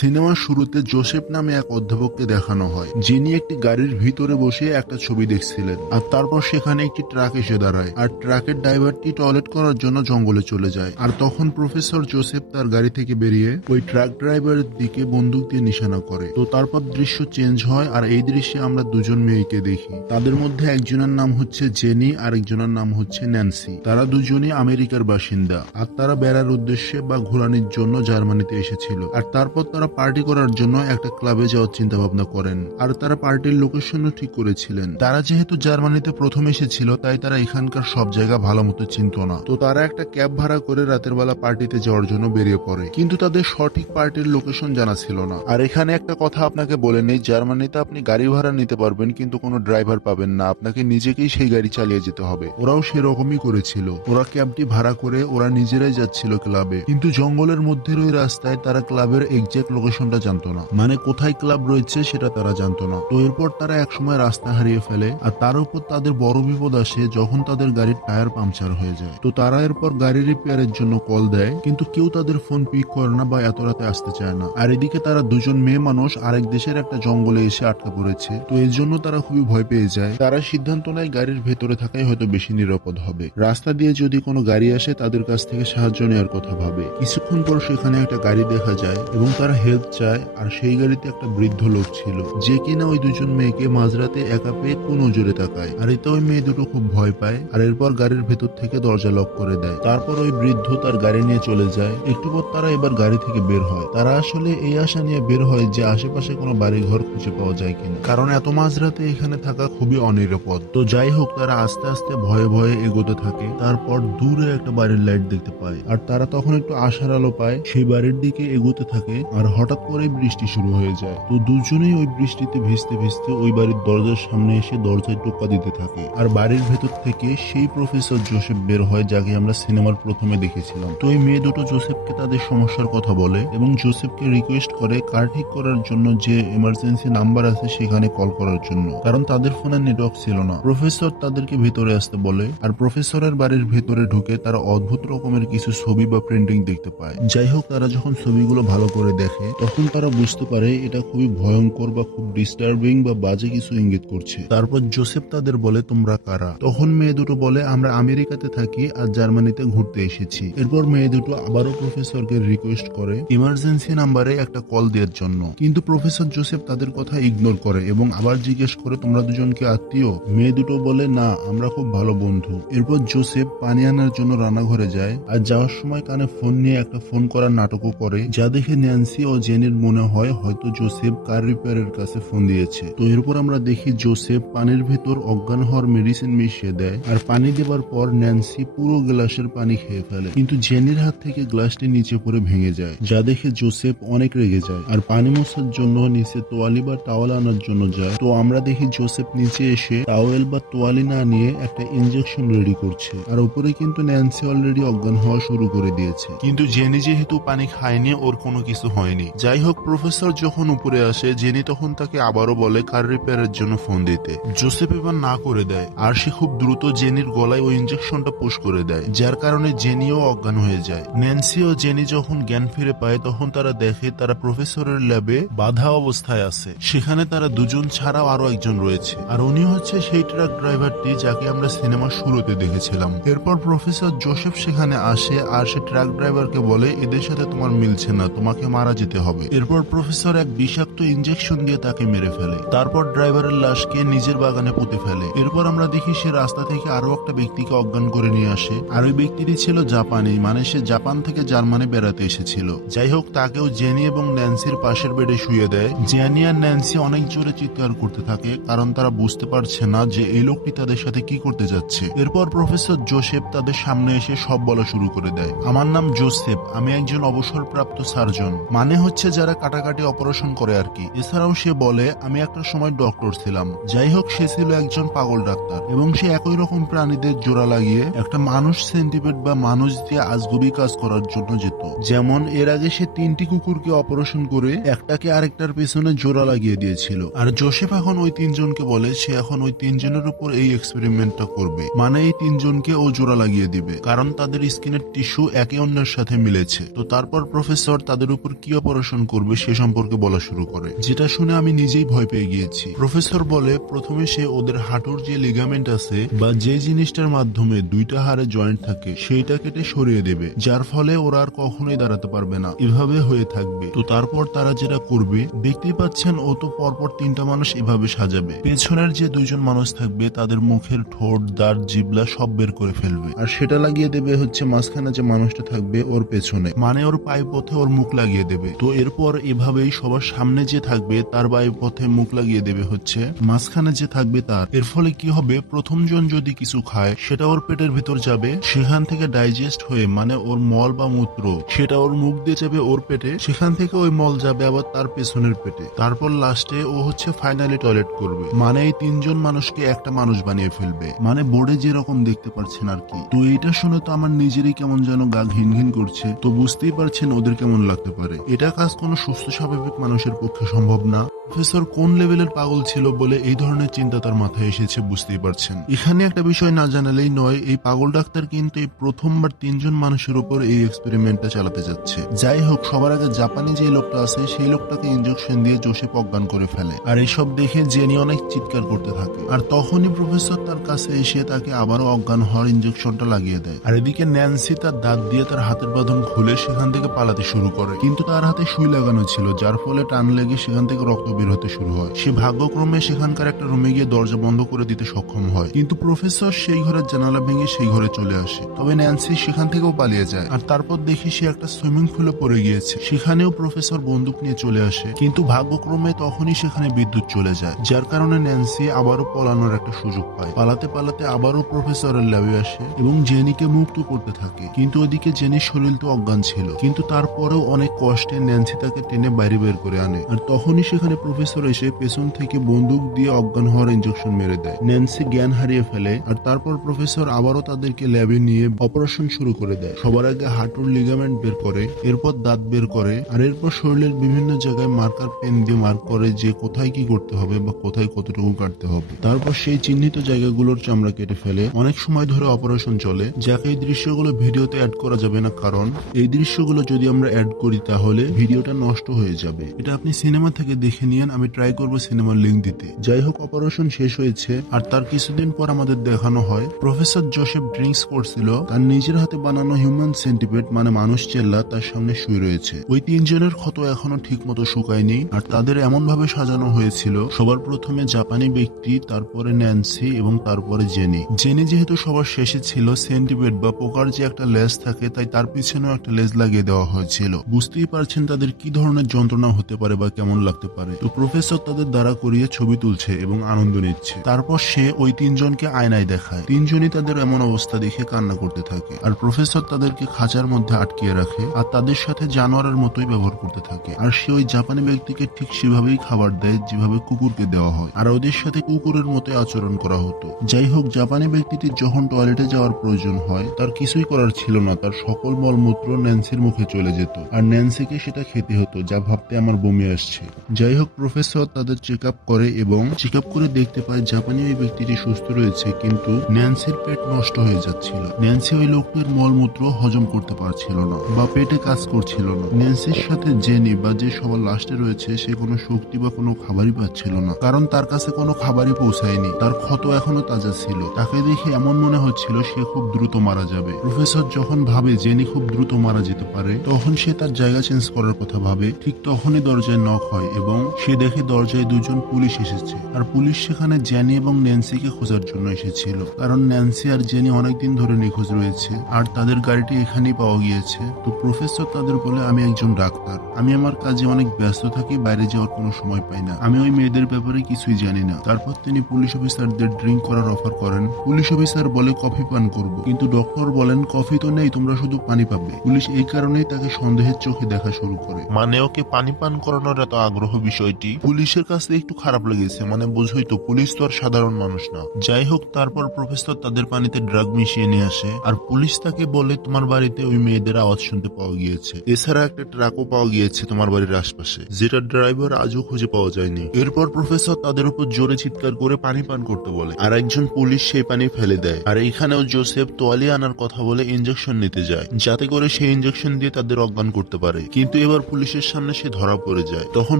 সিনেমার শুরুতে জোসেফ নামে এক অধ্যাপককে দেখানো হয়, যিনি একটি গাড়ির ভিতরে বসে একটা ছবি দেখছিলেন। আর তারপর সেখানে একটি ট্রাক এসে দাঁড়ায়, আর ট্রাকের ড্রাইভারটি টয়লেট করার জন্য জঙ্গলে চলে যায়। আর তখন প্রফেসর জোসেফ তার গাড়ি থেকে বেরিয়ে ওই ট্রাক ড্রাইভারের দিকে বন্দুক দিয়ে নিশানা করে। তো তারপর দৃশ্য চেঞ্জ হয়, আর এই দৃশ্যে আমরা দুজন মেয়েকে দেখি। তাদের মধ্যে একজনের নাম হচ্ছে জেনি, আর একজনের নাম হচ্ছে ন্যান্সি। তারা দুজনই আমেরিকার বাসিন্দা, আর তারা বেড়ার উদ্দেশ্যে বা ঘোরানোর জন্য জার্মানিতে এসেছিল। আর তারপর তারা পার্টি করার জন্য একটা ক্লাবে যাওয়ার চিন্তা ভাবনা করেন, আর তারা পার্টির লোকেশনও ঠিক করেছিলেন। তারা যেহেতু জার্মানিতে প্রথম এসেছিল, তাই তারা এখানকার সব জায়গা ভালো মতো চিনত না। তো তারা একটা ক্যাব ভাড়া করে রাতের বেলা পার্টিতে যাওয়ার জন্য বেরিয়ে পড়ে, কিন্তু তাদের সঠিক পার্টির লোকেশন জানা ছিল না। আর এখানে একটা কথা আপনাকে বলে নেই, জার্মানিতে আপনি গাড়ি ভাড়া নিতে পারবেন, কিন্তু কোনো ড্রাইভার পাবেন না, আপনাকে নিজেকেই সেই গাড়ি চালিয়ে যেতে হবে। ওরাও সেরকমই করেছিল। ওরা ক্যাবটি ভাড়া করে ওরা নিজেরাই যাচ্ছিল ক্লাবে, কিন্তু জঙ্গলের মধ্যে ওই রাস্তায় তারা ক্লাবের এক্সাক্ট লোকেশনটা জানতো না, মানে কোথায় ক্লাব রয়েছে সেটা তারা জানতো না। তো এরপর তারা একসময় রাস্তা হারিয়ে ফেলে, আর তার উপর তাদের বড় বিপদ আসে যখন তাদের গাড়ির টায়ার পাংচার হয়ে যায়। তো তারা এরপর গাড়ি রিপেয়ারের জন্য কল দেয়, কিন্তু কেউ তাদের ফোন পিক করে না বা এত রাতে আসতে চায় না। আর এদিকে তারা দুজন মেয়ে মানুষ আরেক দেশের একটা জঙ্গলে এসে আটকা পড়েছে। তো এর জন্য তারা খুবই ভয় পেয়ে যায়। তারা সিদ্ধান্ত নেয় গাড়ির ভেতরে থাকাই হয়তো বেশি নিরাপদ হবে। রাস্তা দিয়ে যদি কোনো গাড়ি আসে তাদের কাছ থেকে সাহায্য নেওয়ার কথা ভাবে। কিছুক্ষণ পর সেখানে একটা গাড়ি দেখা যায় এবং তারা হেল্প চায়। আর সেই গাড়িতে একটা বৃদ্ধ লোক ছিল, যে কিনা ওই দুজন মেয়েকে মাঝরাতে একা পেয়ে কোন নজরে তাকায়। আর এতে ওই মেয়ে দুটো খুব ভয় পায়, আর এরপর গাড়ির ভেতর থেকে দরজা লক করে দেয়। তারপর ওই বৃদ্ধ তার গাড়ি নিয়ে চলে যায়। একটু পর তারা এবার গাড়ি থেকে বের হয়। তারা আসলে এই আশা নিয়ে বের হয় যে আশেপাশে কোনো বাড়ি ঘর খুঁজে পাওয়া যায় কিনা, কারণ এত মাঝরাতে এখানে থাকা খুবই অনিরাপদ। তো যাই হোক, তারা আস্তে আস্তে ভয়ে ভয়ে এগোতে থাকে। তারপর দূরে একটা বাড়ির লাইট দেখতে পায়, আর তারা তখন একটু আশার আলো পায়। সেই বাড়ির দিকে এগোতে থাকে, আর হঠাৎ করে বৃষ্টি শুরু হয়ে যায়। তো দুজনেই ওই বৃষ্টিতে ভিজতে ভিজতে ওই বাড়ির দরজার সামনে এসে দরজায় টোকা দিতে থাকে। আর বাড়ির ভেতর থেকে সেই প্রফেসর জোসেফ বের হয়, যাকে আমরা সিনেমার প্রথমে দেখেছিলাম। তো এই মেয়ে দুটো জোসেফকে তাদের সমস্যার কথা বলে এবং জোসেফকে রিকোয়েস্ট করে কার ঠিক করার জন্য যে এমার্জেন্সি নাম্বার আছে সেখানে কল করার জন্য, কারণ তাদের ফোনে নেটওয়ার্ক ছিল না। প্রফেসর তাদেরকে ভেতরে আসতে বলে, আর প্রফেসরের বাড়ির ভেতরে ঢুকে তারা অদ্ভুত রকমের কিছু ছবি বা প্রিন্টিং দেখতে পায়। যাই হোক, তারা যখন ছবিগুলো ভালো করে দেখে তখন তারা বুঝতে পারে এটা খুবই ভয়ঙ্কর বা খুব ডিস্টার্বিং বা বাজে কিছু ইঙ্গিত করছে। তারপর জোসেফ তাদের বলে, তোমরা কারা? তখন মেয়ে দুটো বলে, আমরা আমেরিকাতে থাকি আর জার্মানিতে ঘুরতে এসেছি। এরপর মেয়ে দুটো আবারও প্রফেসরকে রিকোয়েস্ট করে ইমার্জেন্সি নাম্বারে একটা কল দেওয়ার জন্য, কিন্তু প্রফেসর জোসেফ তাদের কথা ইগনোর করে এবং আবার জিজ্ঞেস করে, তোমরা দুজনকে আত্মীয়? মেয়ে দুটো বলে, না, আমরা খুব ভালো বন্ধু। এরপর জোসেফ পানি আনার জন্য রান্নাঘরে যায়, আর যাওয়ার সময় কানে ফোন নিয়ে একটা ফোন করার নাটকও করে, যা দেখে ন্যান্সি ও জেনির মনে হয় হয়তো জোসেফ কার রিপেয়ারের কাছে ফোন দিয়েছে। তো এরপর আমরা দেখি জোসেফ পানির ভেতর অজ্ঞান হওয়ার মেডিসিন মিশিয়ে দেয়, আর পানি দেবার পর ন্যান্সি পুরো গ্লাসের পানি খেয়ে ফেলে, কিন্তু জেনির হাত থেকে গ্লাসটি নিচে পড়ে ভেঙে যায়, যা দেখে জোসেফ অনেক রেগে যায় আর পানি মোছার জন্য নিচে তোয়ালি বা টাওয়াল আনার জন্য যায়। তো আমরা দেখি জোসেফ নিচে এসে টাওয়েল বা তোয়ালি না নিয়ে একটা ইনজেকশন রেডি করছে, আর উপরে কিন্তু ন্যান্সি অলরেডি অজ্ঞান হওয়া শুরু করে দিয়েছে, কিন্তু জেনি যেহেতু পানি খায়নি, ওর কোনো কিছু হয়নি। যাই হোক, প্রফেসর যখন উপরে আসে, জেনি তখন তাকে আবারও বলে কার রিপেয়ারের জন্য ফোন দিতে। জোসেফ এবার না করে দেয়, আর সে খুব দ্রুত জেনির গলায় ওই ইনজেকশনটা পুশ করে দেয়, যার কারণে জেনিও অজ্ঞান হয়ে যায়। ন্যান্সি ও জেনি যখন জ্ঞান ফিরে পায়, তখন তারা দেখে তারা প্রফেসরের ল্যাবে বাধা অবস্থায় আছে। সেখানে তারা দুজন ছাড়াও আরো একজন রয়েছে, আর উনি হচ্ছে সেই ট্রাক ড্রাইভারটি যাকে আমরা সিনেমার শুরুতে দেখেছিলাম। এরপর প্রফেসর জোসেফ সেখানে আসে, আর সে ট্রাক ড্রাইভারকে বলে, এদের সাথে তোমার মিলছে না, তোমাকে মারা যেতে হবে। এরপর প্রফেসর এক বিষাক্ত ইনজেকশন দিয়ে তাকে মেরে ফেলে। তারপর ড্রাইভারের লাশকে নিজের বাগানে পুঁতে ফেলে। এরপর আমরা দেখি সে রাস্তা থেকে আরো একটা ব্যক্তিকে অজ্ঞান করে নিয়ে আসে, আর ওই ব্যক্তিটি ছিল জাপানি, মানে সে জাপান থেকে জার্মানি বেড়াতে এসেছিল। যাই হোক, তাকেও জেনি এবং ন্যান্সির পাশের বেডে শুয়ে দেয়। জেনি আর ন্যান্সি অনেক জোরে চিৎকার করতে থাকে, কারণ তারা বুঝতে পারছে না যে এই লোকটি তাদের সাথে কি করতে যাচ্ছে। এরপর প্রফেসর জোসেফ তাদের সামনে এসে সব বলা শুরু করে দেয়। আমার নাম জোসেফ, আমি একজন অবসরপ্রাপ্ত সার্জন, মানে হচ্ছে যারা কাটাকাটি অপারেশন করে আর কি। এছাড়াও সে বলে, আমি একটা সময় ডক্টর ছিলাম। যাই হোক, সে ছিল একজন পাগল ডাক্তার এবং সে একই রকম প্রাণীদের জোড়া লাগিয়ে একটা মানুষ সেন্টিপেড বা মানুষ দিয়ে আজগুবি কাজ করার জন্য যেত। যেমন এর আগে সে 3টি কুকুরকে অপারেশন করে একটাকে আরেকটার পেছনে জোড়া লাগিয়ে দিয়েছিল। আর জোসেফ এখন ওই 3জনকে বলে সে এখন ওই 3জনের উপর এই এক্সপেরিমেন্টটা করবে, মানে এই 3জনকে ও জোড়া লাগিয়ে দিবে, কারণ তাদের স্কিনের টিস্যু একে অন্যের সাথে মিলেছে। তো তারপর প্রফেসর তাদের উপর কি অপারেশন করবে সে সম্পর্কে বলা শুরু করে, যেটা শুনে আমি নিজেই ভয় পেয়ে গিয়েছি। প্রফেসর বলে প্রথমে সে ওদের হাঁটুর যে লিগামেন্ট আছে বা যে জিনিসটার মাধ্যমে দুইটা হাড়ে জয়েন্ট থাকে সেইটা কেটে সরিয়ে দেবে, যার ফলে ওরা আর কখনোই দাঁড়াতে পারবে না, এভাবে হয়ে থাকবে। তো তারপর তারা যেটা করবে দেখতেই পাচ্ছেন, ও তো পরপর 3টা মানুষ এভাবে সাজাবে। পেছনের যে 2জন মানুষ থাকবে তাদের মুখের ঠোঁট, দাঁত, জিবলা সব বের করে ফেলবে, আর সেটা লাগিয়ে দেবে হচ্ছে মাঝখানে যে মানুষটা থাকবে ওর পেছনে, মানে ওর পায়ে পথে ওর মুখ লাগিয়ে দেবে। তো এরপর এভাবেই সবার সামনে যে থাকবে তার পায়ে পথে মুখ লাগিয়ে দেবে হচ্ছে মাঝখানে যে থাকবে তার। এর ফলে কি হবে, প্রথম জন যদি কিছু খায় সেটা ওর পেটের ভিতর যাবে, সেখান থেকে ডাইজেস্ট হয়ে মানে ওর মল বা মূত্র সেটা ওর মুখ দিয়ে যাবে ওর পেটে, সেখান থেকে ওই মল যাবে আবার তার পেছনের পেটে। তারপর লাস্টে ও হচ্ছে ফাইনালি টয়লেট করবে, মানে এই 3জন মানুষকে একটা মানুষ বানিয়ে ফেলবে, মানে বোর্ডে যেরকম দেখতে পাচ্ছেন আর কি। তো এইটা শুনে তো আমার নিজেরই কেমন যেন গা ঘিন ঘিন করছে। তো বুঝতেই পারছেন ওদের কেমন লাগতে পারে। এটা কাজ কোনো সুস্থ স্বাভাবিক মানুষের পক্ষে সম্ভব না। প্রফেসর কোন লেভেলের পাগল ছিল বলে এই ধরনের চিন্তা তার মাথায় এসেছে বুঝতেই পারছেন। এখানে একটা বিষয় না জানালেই নয়, এই পাগল ডাক্তার কিন্তু এই প্রথমবার 3জন মানুষের উপর এই এক্সপেরিমেন্টটা চালাতে যাচ্ছে। যাই হোক, সবার আগে জাপানি যে লোকটা আছে সেই লোকটাকে ইনজেকশন দিয়ে জোসেফ অজ্ঞান করে ফেলে, আর এইসব দেখে জেনি অনেক চিৎকার করতে থাকে। আর তখনই প্রফেসর তার কাছে এসে তাকে আবারও অজ্ঞান হওয়ার ইনজেকশনটা লাগিয়ে দেয়। আর এদিকে ন্যান্সি তার দাঁত দিয়ে তার হাতের বাঁধন খুলে সেখান থেকে পালাতে শুরু করে, কিন্তু তার হাতে সুই লাগানো ছিল, যার ফলে টান লেগে সেখান থেকে রক্ত বের হতে শুরু হয়। সে ভাগ্যক্রমে সেখানকার একটা রুমে গিয়ে দরজা বন্ধ করে দিতে সক্ষম হয়, কিন্তু প্রফেসর সেই ঘরের জানালা ভেঙে সেই ঘরে চলে আসে। তবে ন্যান্সি সেখান থেকেও পালিয়ে যায়, আর তারপর দেখি সে একটা সুইমিং পুলে পড়ে গিয়েছে। সেখানেও প্রফেসর বন্দুক নিয়ে চলে আসে, কিন্তু ভাগ্যক্রমে তখনই সেখানে বিদ্যুৎ চলে যায়, যার কারণে ন্যান্সি আবারও পলানোর একটা সুযোগ পায়। পালাতে পালাতে আবারও প্রফেসরের ল্যাবে আসে এবং জেনিকে মুক্ত করতে থাকে, কিন্তু ওদিকে জেনির শরীর তো অজ্ঞান ছিল, কিন্তু তারপরেও অনেক কষ্টে ন্যান্সি তাকে টেনে বাইরে বের করে আনে। আর তখনই সেখানে প্রফেসর এসে পেছন থেকে বন্দুক দিয়ে অজ্ঞান হওয়ার ইনজেকশন মেরে দেয়। ন্যান্সি জ্ঞান হারিয়ে ফেলে, আর তারপর প্রফেসর আবারও তাদেরকে ল্যাবে নিয়ে অপারেশন শুরু করে দেয়। সবার আগে হাঁটুর লিগামেন্ট বের করে, এরপর দাঁত বের করে, আর এরপর শরীরের বিভিন্ন জায়গায় মার্কার পেন দিয়ে মার্ক করে যে কোথায় কি করতে হবে বা কোথায় কতটুকু কাটতে হবে। তারপর সেই চিহ্নিত জায়গাগুলোর চামড়া কেটে ফেলে। অনেক সময় ধরে অপারেশন চলে, যাকে এই দৃশ্যগুলো ভিডিওতে অ্যাড করা যাবে না, কারণ এই দৃশ্যগুলো যদি আমরা অ্যাড করি তাহলে ভিডিওটা নষ্ট হয়ে যাবে। এটা আপনি সিনেমা থেকে দেখে নিন, আমি ট্রাই করবো সিনেমার লিঙ্ক দিতে। যাই হোক, অপারেশন শেষ হয়েছে, আর তার কিছুদিন পর আমাদের দেখানো হয় প্রফেসর জোসেফ ড্রিঙ্কস করছিল, তার নিজের হাতে বানানো হিউম্যান সেন্টিপেড মানে মানুষ চেল্লা তার সামনে শুয়ে রয়েছে। ওই 3জনের ক্ষত এখনো ঠিক মতো শুকায়নি, আর তাদের এমন ভাবে সাজানো হয়েছিল, সবার প্রথমে জাপানি ব্যক্তি, তারপরে ন্যান্সি এবং তারপরে জেনি। জেনি যেহেতু সবার শেষে ছিল, সেন্টিপেড বা পোকার যে একটা লেজ থাকে তাই তার পিছনেও একটা লেজ লাগিয়ে দেওয়া হয়েছিল। বুঝতেই পারছেন তাদের কি ধরনের যন্ত্রণা হতে পারে বা কেমন লাগতে পারে। তো প্রফেসর তাদের দ্বারা করিয়ে ছবি তুলছে এবং আনন্দ নিচ্ছে। তারপর সে ওই 3জনকে আয়নায় দেখায়। 3জনই তাদের এমন অবস্থা দেখে কান্না করতে থাকে, আর প্রফেসর তাদেরকে খাঁচার মধ্যে আটকিয়ে রাখে, আর তাদের সাথে জানোয়ারের মতোই ব্যবহার করতে থাকে। আর সে ওই জাপানি ব্যক্তিকে ঠিক সেভাবেই খাবার দেয় যেভাবে কুকুরকে দেওয়া হয়, আর ওদের সাথে কুকুরের মতোই আচরণ করা হতো। যাই হোক, জাপানি ব্যক্তিটির যখন টয়লেটে যাওয়ার প্রয়োজন হয় তার কিছুই করার ছিল না, তার সকল মলমূত্র ন্যান্সির মুখে চলে যেত, আর ন্যান্সিকে সেটা খেতে হতো, যা ভাবতে আমার বমি আসছে। যাই হোক, প্রফেসর তাদের চেক আপ করে এবং চেক আপ করে দেখতে পায় জাপানি ওই ব্যক্তিটি সুস্থ রয়েছে, কিন্তু ন্যান্সির পেট নষ্ট হয়ে যাচ্ছিল। ন্যান্সি ওই লোকটির মলমূত্র হজম করতে পারছিল না বা পেটে কাজ করছিল না। ন্যান্সির সাথে জেনি বা যে সবার লাস্টে রয়েছে সে কোনো শক্তি বা কোনো খাবারই পাচ্ছিল না, কারণ তার কাছে কোনো খাবারই পৌঁছায়নি, তার ক্ষত এখনো তাজা ছিল। তাকে দেখে এমন মনে হচ্ছিল সে খুব দ্রুত মারা যাবে। প্রফেসর যখন ভাবে জেনি খুব দ্রুত মারা যেতে পারে, তখন সে তার জায়গা চেঞ্জ করার কথা ভাবে। ঠিক তখনই দরজায় নক হয় এবং সে দেখে দরজায় 2জন পুলিশ এসেছে, আর পুলিশ সেখানে জেনি এবং ন্যান্সিকে খোঁজার জন্য এসেছিল, কারণ ন্যান্সি আর জেনি অনেকদিন ধরে নিখোঁজ রয়েছে, আর তাদের গাড়িটি এখানেই পাওয়া গিয়েছে। তো প্রফেসর তাদের বলে, আমি একজন ডাক্তার, আমি আমার কাজে অনেক ব্যস্ত থাকি, বাইরে যাওয়ার কোনো সময় পাই না, আমি ওই মেয়েদের ব্যাপারে কিছুই জানি না। তারপর তিনি পুলিশ অফিসারদের ড্রিঙ্ক করার অফার করেন। পুলিশ অফিসার বলে কফি পান করব, কিন্তু ডক্টর বলেন কফি তো নেই, তোমরা শুধু পানি পাবে। পুলিশ এই কারণেই তাকে সন্দেহের চোখে দেখা শুরু করে, মানে ওকে পানি পান করানোর এত আগ্রহ বিষয়টি পুলিশের কাছে একটু খারাপ লেগেছে, মানে বুঝই তো পুলিশ তো আর সাধারণ মানুষ না। যাই হোক, তারপর প্রফেসর তাদের পানিতে ড্রাগ মিশিয়ে নিয়ে আসে, আর পুলিশ তাকে বলে তোমার বাড়িতে ওই মেয়েদের আওয়াজ শুনতে পাওয়া গিয়েছে, এছাড়া একটা ট্রাকও পাওয়া গিয়েছে তোমার বাড়ির আশপাশে, যেটা ড্রাইভার আজও খুঁজে পাওয়া যায়নি। এরপর প্রফেসর তাদের উপর জোরে চিৎকার করে পানি পান করতে বলে, আর একজন পুলিশ সেই পানি ফেলে দেয়। আর এইখানেও জোসেফ তোয়ালি আনার কথা বলে ইনজেকশন নিতে যায়, যাতে করে সেই ইনজেকশন দিয়ে তাদের অজ্ঞান করতে পারে, কিন্তু এবার পুলিশের সামনে সে ধরা পড়ে যায়। তখন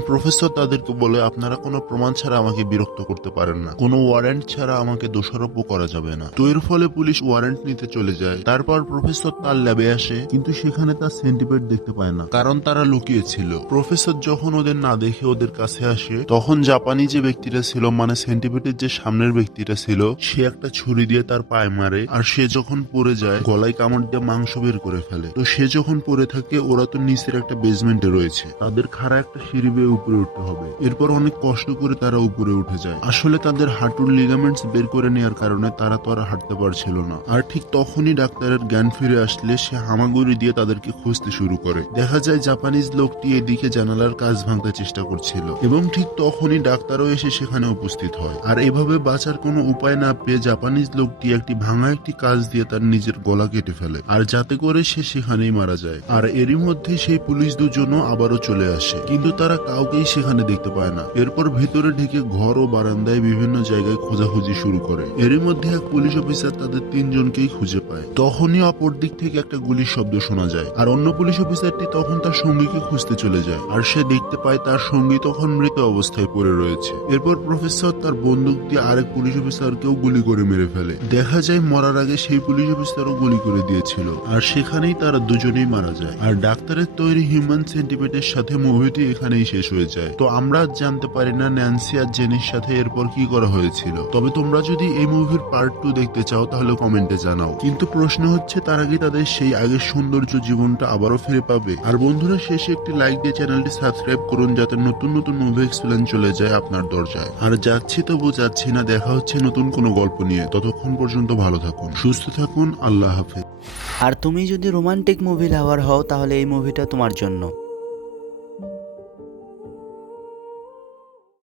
প্রফেসর তাদেরকে বলে, আপনারা কোনো প্রমাণ ছাড়া আমাকে বিরক্ত করতে পারেন না, কোনো ওয়ারেন্ট ছাড়া আমাকে দোষারোপ করা যাবে না। তো এর ফলে পুলিশ ওয়ারেন্ট নিতে চলে যায়। তারপর প্রফেসর তার ল্যাবে আসে, কিন্তু সেখানে তার সেন্টিপেড দেখতে পায় না, কারণ তারা লুকিয়েছিল। প্রফেসর যখন ওদের না দেখে ওদের কাছে আসে, তখন জাপানি যে ব্যক্তিটা ছিল, মানে সেন্টিপেডের যে সামনের ব্যক্তিটা ছিল, সে একটা ছুরি দিয়ে তার পায়ে মারে। আর সে যখন পড়ে যায়, গলায় কামড় দিয়ে মাংস বের করে ফেলে। তো সে যখন পড়ে থাকে, ওরা তো নিচের একটা বেসমেন্টে রয়েছে, তাদের খাড়া একটা সিঁড়ি বেয়ে উপরে উঠতে হবে। এরপর অনেক কষ্ট করে তারা উপরে উঠে যায়। আসলে তাদের হাঁটুর লিগামেন্টস বের করে নেওয়ার কারণে তারা তো আর হাঁটতে পারছিল না। আর ঠিক তখনই ডাক্তারের জ্ঞান ফিরে আসলে সে হামাগুড়ি দিয়ে তাদেরকে খুঁজতে শুরু করে। দেখা যায় জাপানিজ লোকটি এদিকে জানালার কাঁচ ভাঙতে চেষ্টা করছিল, এবং ঠিক তখনই ডাক্তারও এসে সেখানে উপস্থিত হয়। আর এভাবে বাঁচার কোনো উপায় না পেয়ে জাপানিজ লোকটি একটি ভাঙা একটি কাঁচ দিয়ে তার নিজের গলা কেটে ফেলে, আর যাতে করে সে সেখানেই মারা যায়। আর এরই মধ্যে সেই পুলিশ দুজনও আবারও চলে আসে, কিন্তু তারা কাউকেই সেখানে দেখতে পায় না। এরপর ভিতরে ঢুকে ঘর ও বারান্দায় বিভিন্ন জায়গায় খোঁজাখুঁজি শুরু করে। এরই মধ্যে এক পুলিশ অফিসার তাদের তিনজনকেই খুঁজে পায়। তখনই অপর দিক থেকে একটা গুলির শব্দ শোনা যায়, আর অন্য পুলিশ অফিসারটি তখন তার সঙ্গীকে খুঁজতে চলে যায়। আর সে দেখতে পায় তার সঙ্গী তখন মৃত অবস্থায় পড়ে রয়েছে। এরপর প্রফেসর তার বন্দুক দিয়ে আরেক পুলিশ অফিসারকেও গুলি করে মেরে ফেলে। দেখা যায় মরার আগে সেই পুলিশ অফিসারও গুলি করে দিয়েছিল, আর সেখানেই তারা দুজনেই মারা যায়। আর ডাক্তারের তৈরি হিউম্যান সেন্টিপেডের সাথে মুভিটি এখানেই শেষ হয়ে যায়। তো আমরা আজ জানতে পারি না ন্যান্সি আর জেনির সাথে এরপর কি করা হয়েছিল। তবে তোমরা যদি এই মুভির পার্ট 2 দেখতে চাও তাহলে কমেন্টে জানাও। কিন্তু প্রশ্ন হচ্ছে, তার আগে তাদের সেই আগের সৌন্দর্য জীবনটা আবারও ফিরে পাবে? আর বন্ধুরা, শেষে একটি লাইক দিয়ে চ্যানেলটি সাবস্ক্রাইব করুন, যাতে নতুন নতুন মুভি এক্সপ্লেন চলে যায় আপনার দরজায়। আর যাচ্ছি তবু যাচ্ছি না, দেখা হচ্ছে নতুন কোনো গল্প নিয়ে। ততক্ষণ পর্যন্ত ভালো থাকুন, সুস্থ থাকুন, আল্লাহ হাফেজ। আর তুমি যদি রোমান্টিক মুভি লাভার হও তাহলে এই মুভিটা তোমার জন্য।